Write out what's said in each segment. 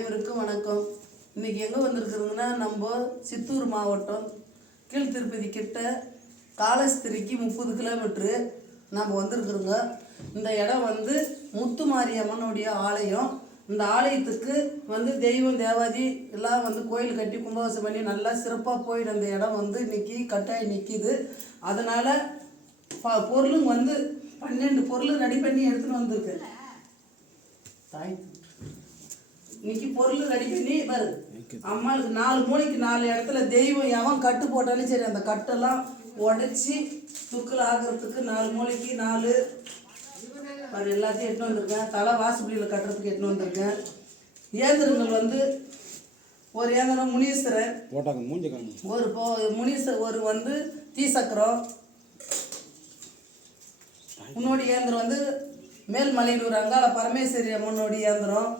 அனைவருக்கும் வணக்கம். இன்றைக்கி எங்கே வந்திருக்குறதுங்கன்னா, நம்ம சித்தூர் மாவட்டம் கீழ்த்திருப்பதி கிட்ட காலஸ்திரிக்கு 30 கிலோமீட்ரு நம்ம வந்திருக்குறோங்க. இந்த இடம் வந்து முத்துமாரியம்மனுடைய ஆலயம். இந்த ஆலயத்துக்கு வந்து தெய்வம் தேவாதி எல்லாம் வந்து கோயில் கட்டி கும்பாபிஷேகம் பண்ணி நல்லா சிறப்பாக போயிடும். அந்த இடம் வந்து இன்னைக்கு கட்டாயம் நிற்கிது. அதனால் பொருளுங்க வந்து 12 பொருள் ரெடி பண்ணி எடுத்துன்னு வந்திருக்கு. தாய் இன்னைக்கு பொருள் ரெடி பண்ணி பாரு, அம்மாளுக்கு 4 மூளைக்கு 4 இடத்துல தெய்வம் எவன் கட்டு போட்டாலும் சரி அந்த கட்டெல்லாம் உடச்சி துக்கில் ஆகிறதுக்கு 4 மூளைக்கு 4 அது எல்லாத்தையும் எடுத்துன்னு வந்திருக்கேன். தலை வாசுபடியில் கட்டுறதுக்கு எடுத்துன்னு வந்திருக்கேன். ஏந்திரங்கள் வந்து ஒரு ஏந்திரம் முனீஸ்வரர், ஒரு முனீஸ்வரர், ஒரு வந்து தீசக்கரம், முன்னோடி ஏந்திரம் வந்து மேல்மலையூர் அங்காள பரமேஸ்வரி அம்மனுடைய ஏந்திரம்.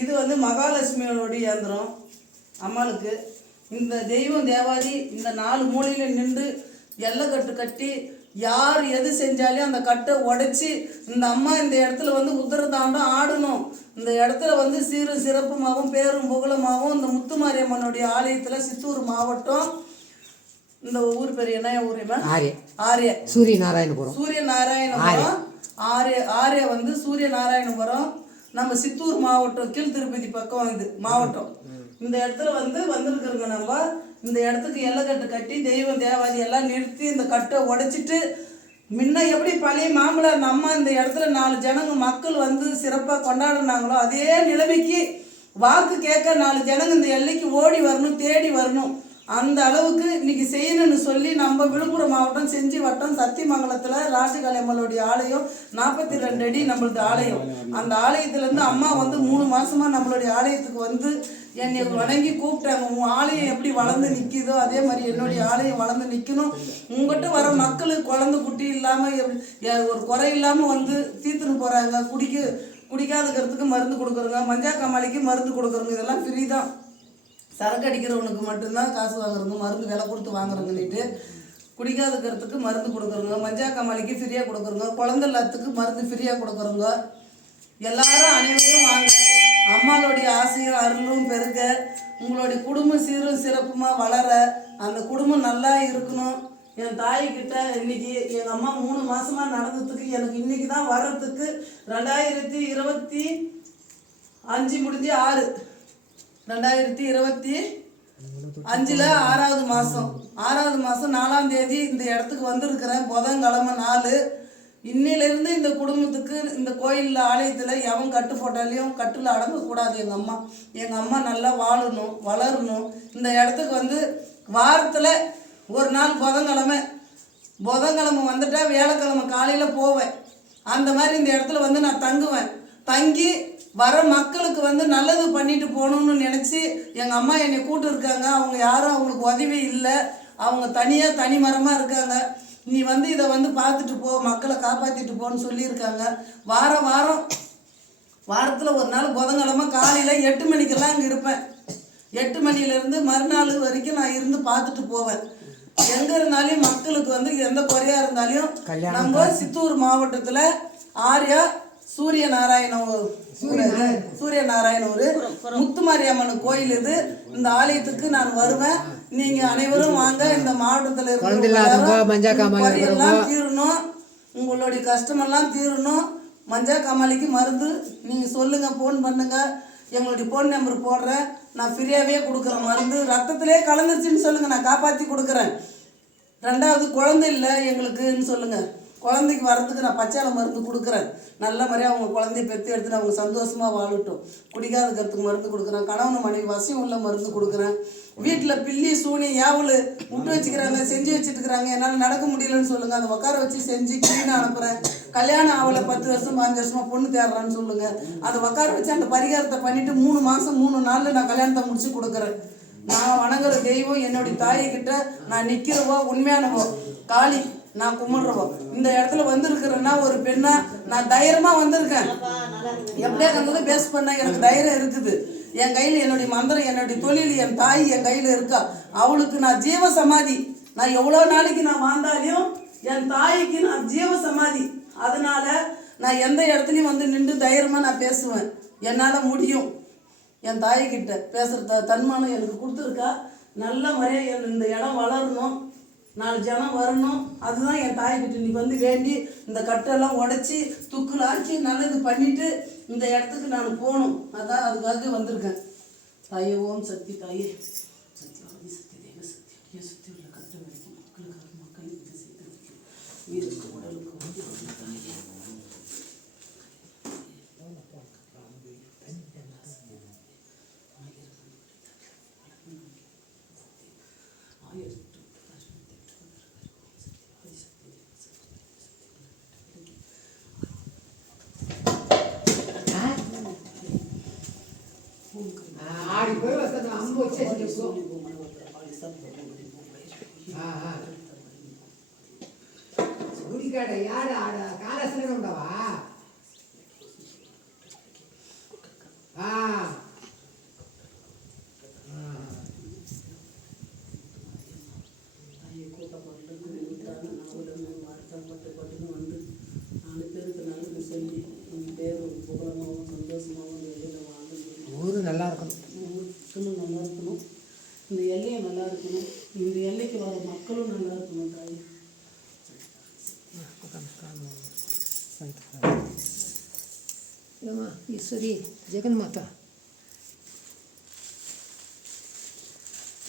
இது வந்து மகாலட்சுமியோடைய ஏந்திரம் அம்மாளுக்கு. இந்த தெய்வம் தேவாதி இந்த 4 மூலையில் நின்று எல்லைக்கட்டு கட்டி யார் எது செஞ்சாலும் அந்த கட்டை உடைச்சி இந்த அம்மா இந்த இடத்துல வந்து உத்தரதாண்டம் ஆடணும். இந்த இடத்துல வந்து சீரும் சிறப்புமாகவும் பேரும் புகழமாகவும் இந்த முத்துமாரியம்மனுடைய ஆலயத்தில் சித்தூர் மாவட்டம், இந்த ஊர் பேர் என்ன ஊருமா? ஆரிய சூரிய நாராயணபுரம். ஆரிய வந்து சூரிய நாராயணபுரம் நம்ம சித்தூர் மாவட்டம் கீழ்த்திருப்பதி பக்கம். இது மாவட்டம். இந்த இடத்துல வந்து வந்திருக்கிறோங்க. நம்ம இந்த இடத்துக்கு எல்லைக்கட்டு கட்டி தெய்வம் தேவாதி எல்லாம் நிறுத்தி இந்த கட்டை உடைச்சிட்டு முன்ன எப்படி பழைய மாம்பழம் அந்த அம்மா இந்த இடத்துல 4 ஜனங்க மக்கள் வந்து சிறப்பாக கொண்டாடினாங்களோ அதே நிலைமைக்கு வாக்கு கேட்க 4 ஜனங்க இந்த எல்லைக்கு ஓடி வரணும், தேடி வரணும். அந்த அளவுக்கு இன்னைக்கு செய்யணும்னு சொல்லி நம்ம விழுப்புரம் மாவட்டம் செஞ்சி வட்டம் சத்தியமங்கலத்தில் ராஜகாளியம்மனுடைய ஆலயம் 42 அடி நம்மளது ஆலயம். அந்த ஆலயத்துலேருந்து அம்மா வந்து 3 மாதமாக நம்மளுடைய ஆலயத்துக்கு வந்து என்னை வணங்கி கூப்பிட்டாங்க. உன் ஆலயம் எப்படி வளர்ந்து நிற்கிதோ அதே மாதிரி என்னுடைய ஆலயம் வளர்ந்து நிற்கணும். உங்கள்கிட்ட வர மக்களுக்கு குழந்தை குட்டி இல்லாமல் ஒரு குறை இல்லாமல் வந்து தீர்த்துன்னு போகிறாங்க. குடிக்காதுக்கிறதுக்கு மருந்து கொடுக்குறோங்க, மஞ்சா காமாளிக்கு மருந்து கொடுக்குறோங்க. இதெல்லாம் ஃப்ரீ தான். சரக்கு அடிக்கிறவனுக்கு மட்டும்தான் காசு வாங்குறோங்க, மருந்து விலை கொடுத்து வாங்குறோங்கன்னுட்டு. குடிக்காதுக்கிறதுக்கு மருந்து கொடுக்குறோங்க, மஞ்சா காமாளிக்கு ஃப்ரீயாக கொடுக்குறோங்க, குழந்தை எல்லாத்துக்கு மருந்து ஃப்ரீயாக கொடுக்குறோங்க. எல்லாரும் அனைவரும் வாங்க. அம்மாளுடைய ஆசையும் அருளும் பெருக, உங்களுடைய குடும்பம் சீரும் சிறப்புமாக வளர, அந்த குடும்பம் நல்லா இருக்கணும். என் தாய்கிட்ட இன்னைக்கு எங்கள் அம்மா 3 மாதமாக நடந்ததுக்கு எனக்கு இன்னைக்கு தான் வர்றதுக்கு 2025 முடிஞ்சு 6 2025 6வது மாதம் 4ஆம் தேதி இந்த இடத்துக்கு வந்திருக்கிறேன். புதன்கிழமை 4. இன்னிலிருந்து இந்த குடும்பத்துக்கு இந்த கோயிலில் ஆலயத்தில் எவன் கட்டு போட்டாலையும் கட்டில் அடங்கக்கூடாது. எங்கள் அம்மா நல்லா வாழணும், வளரணும். இந்த இடத்துக்கு வந்து வாரத்தில் ஒரு நாள் புதன்கிழமை வந்துட்டா வியாழக்கிழமை காலையில் போவேன். அந்த மாதிரி இந்த இடத்துல வந்து நான் தங்குவேன். தங்கி வர மக்களுக்கு வந்து நல்லது பண்ணிட்டு போகணும்னு நினச்சி எங்கள் அம்மா என்னை கூட்டு இருக்காங்க. அவங்க யாரும் அவங்களுக்கு உதவி இல்லை, அவங்க தனி மரமாக இருக்காங்க. நீ வந்து இதை வந்து பார்த்துட்டு போ, மக்களை காப்பாற்றிட்டு போன்னு சொல்லியிருக்காங்க. வாரத்தில் ஒரு நாள் புதன்கிழமை காலையில் 8 மணிக்கெல்லாம் அங்கே இருப்பேன். 8 மணிலேருந்து மறுநாள் வரைக்கும் நான் இருந்து பார்த்துட்டு போவேன். எங்கே இருந்தாலும் மக்களுக்கு வந்து எந்த குறையாக இருந்தாலும் நம்ம சித்தூர் மாவட்டத்தில் ஆரியா சூரிய நாராயணூர் முத்துமாரியம்மன் கோயில் இது. இந்த ஆலயத்துக்கு நான் வருவேன். நீங்க அனைவரும் வாங்க. இந்த மாவட்டத்தில் எல்லாம் தீரணும், உங்களுடைய கஷ்டமெல்லாம் தீரணும். மஞ்சா காமாளிக்கு மருந்து நீங்க சொல்லுங்க, ஃபோன் பண்ணுங்க. எங்களுடைய ஃபோன் நம்பர் போடுறேன். நான் ஃப்ரீயாகவே கொடுக்குறேன். மருந்து ரத்தத்திலே கலந்துருச்சுன்னு சொல்லுங்க, நான் காப்பாற்றி கொடுக்குறேன். 2வது குழந்தை இல்லை எங்களுக்குன்னு சொல்லுங்க, குழந்தைக்கு வரதுக்கு நான் பச்சாலை மருந்து கொடுக்குறேன். நல்ல மாதிரியாக அவங்க குழந்தைய பெற்று எடுத்துட்டு அவங்க சந்தோஷமாக வாழட்டும். குடிக்காதுக்கிறதுக்கு மருந்து கொடுக்குறேன். கணவன் மனைவி வசியம் உள்ள மருந்து கொடுக்குறேன். வீட்டில் பில்லி சூனி யாவல் விட்டு வச்சுக்கிறாங்க, செஞ்சு வச்சுட்டுருக்குறாங்க, என்னால் நடக்க முடியலன்னு சொல்லுங்கள். அதை உட்கார வச்சு செஞ்சு க்ளீனாக அனுப்புகிறேன். கல்யாணம் ஆவலை 10 வருஷம் 5 வருஷமாக பொண்ணு தேடுறான்னு சொல்லுங்கள். அதை உட்கார வச்சு அந்த பரிகாரத்தை பண்ணிவிட்டு 3 மாதம் 3 நாளில் நான் கல்யாணத்தை முடிச்சு கொடுக்குறேன். நான் வணங்குற தெய்வம் என்னுடைய தாய்கிட்ட நான் நிற்கிறவோ உண்மையானவோ காளி நான் கும்பிடுறவோ. இந்த இடத்துல வந்திருக்கிறேன்னா ஒரு பெண்ணா நான் தைரியமாக வந்திருக்கேன். எப்படியா இருந்தது பேஸ் பண்ண எனக்கு தைரியம் இருக்குது. என் கையில் என்னுடைய மந்திரம், என்னுடைய தொழில், என் தாய் என் கையில் இருக்கா. அவளுக்கு நான் ஜீவ சமாதி. நான் எவ்வளோ நாளைக்கு நான் வாழ்ந்தாலையும் என் தாய்க்கு நான் ஜீவ சமாதி. அதனால நான் எந்த இடத்துலையும் வந்து நின்று தைரியமாக நான் பேசுவேன். என்னால் முடியும். என் தாய்கிட்ட பேசுகிற தன்மானம் எனக்கு கொடுத்துருக்கா. நல்ல முறையாக இந்த இடம் வளரணும், 4 ஜனம் வரணும். அதுதான் என் தாய்கிட்ட இன்னைக்கு வந்து வேண்டி இந்த கட்டெல்லாம் உடச்சி துக்குலாக்கி நல்லது பண்ணிவிட்டு இந்த இடத்துக்கு நான் போகணும். அதான் அதுக்காக வந்திருக்கேன். தாயே ஓம் சக்தி, தாயே சக்தி, ஆதி சக்தி, தேவ சக்தி, அடியை சுற்றி உள்ள கட்டை வரைக்கும் மக்களுக்காக மக்களுக்கு இது செய்து உயிருக்கு உடலுக்கு வந்து தாயே ఆడి పోయి వస్తుంది అమ్మ వచ్చేసి గుడికాడ ఆడ ఆడ కాళేశ్వరం ఉండవా வந்து 4 பேருக்கு நல்லது சொல்லி என் பேர் புகழமாகவும் சந்தோஷமாகவும் வெளியில் வாழ்ந்து ஊரு நல்லா இருக்கணும், ஊருக்குன்னு நல்லா இருக்கணும், இந்த எல்லையும் நல்லா இருக்கணும், இந்த எல்லைக்கு வர மக்களும் நல்லா இருக்கணும். தாய் ఈశ్వరి జగన్మాత